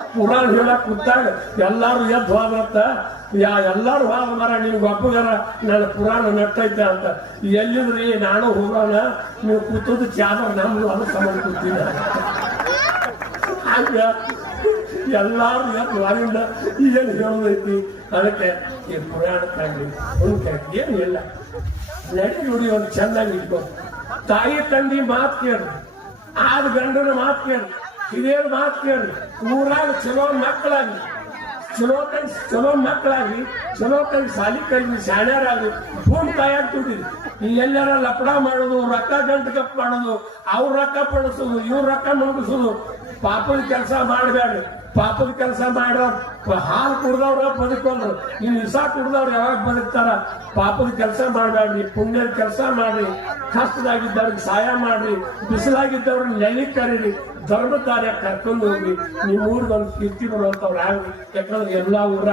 ಪುರಾಣ ಹೇಳಕ್ ಕೂತಾಗ ಎಲ್ಲಾರು ಎದ್ದು ಹೋಗತ್ತ ಎಲ್ಲಾರು ಹೋದ ಮರ ನಿಮ್ಗೆ ಒಪ್ಪಗಾರ ನನ್ನ ಪುರಾಣ ನಟ್ಟೈತೆ ಅಂತ ಎಲ್ಲಿದ್ರಿ ನಾನು ಹೋಗೋಣ ನೀವು ಕೂತದ್ದು ಚಾದ ನಮ್ದು ಅದು ಸಂಬಂಧ ಕೂತಿಲ್ಲ ಹಂಗ ಎಲ್ಲಾರು ಎದ್ದು ಹೊರಗಿಂದ ಏನು ಹೇಳೈತಿ ಅದಕ್ಕೆ ಈ ಪುರಾಣ ತಂಗಿ ಏನು ಇಲ್ಲ ನಡಿ ನೋಡಿ ಒಂದು ಚೆನ್ನಾಗಿ ಇಟ್ಕೊ ತಾಯಿ ತಂದಿ ಮಾತು ಕೇಳಿ ಆದ ಗಂಡನ ಮಾತು ಕೇಳಿ ಹಿರಿಯರ ಮಾತು ಕೇಳಿ ಊರಾಗ ಚಲೋ ಮಕ್ಕಳಾಗಿ ಚಲೋ ಮಕ್ಕಳಾಗಿ ಚಲೋ ತಂಗಿ ಸಾಲಿ ಕಲ್ವಿ ಶಾಣ್ಯರಾಗಿ ಭೂಮಿ ತಾಯಾಗಿ ದುಡಿದ್ರಿ ಈ ಎಲ್ಲಾರ ಲಪಡ ಮಾಡೋದು ರೊಕ್ಕ ಗಂಟು ಕಪ್ ಮಾಡೋದು ಅವ್ರ ರೊಕ್ಕ ಪಡಿಸೋದು ಇವ್ರ ರೊಕ್ಕ ಮುಗಿಸೋದು ಪಾಪದ ಕೆಲಸ ಮಾಡಬೇಡ್ರಿ ಪಾಪದ ಕೆಲಸ ಮಾಡೋರು ಹಾಲು ಕುಡ್ದವ್ರ ಬದುಕೊಂಡ್ರು ಇನ್ನು ವಿಷ ಕುಡ್ದವ್ರು ಯಾವಾಗ ಬದುಕ್ತಾರ ಪಾಪದ ಕೆಲಸ ಮಾಡಬೇಡ್ರಿ ಪುಣ್ಯದ ಕೆಲಸ ಮಾಡ್ರಿ ಕಷ್ಟದಾಗಿದ್ದವ್ರಿಗೆ ಸಹಾಯ ಮಾಡ್ರಿ ಬಿಸಿಲಾಗಿದ್ದವ್ರನ್ನ ನೆಲಿ ಕರೀರಿ ಧರ್ಮ ಕಾರ್ಯ ಕರ್ಕೊಂಡು ಹೋಗಿ ನಿಮ್ಮ ಊರಿಗೊಂದು ಕೀರ್ತಿ ಬರುವಂತವ್ರು ಆಗ್ರಿ ಯಾಕಂದ್ರೆ ಎಲ್ಲಾ ಊರ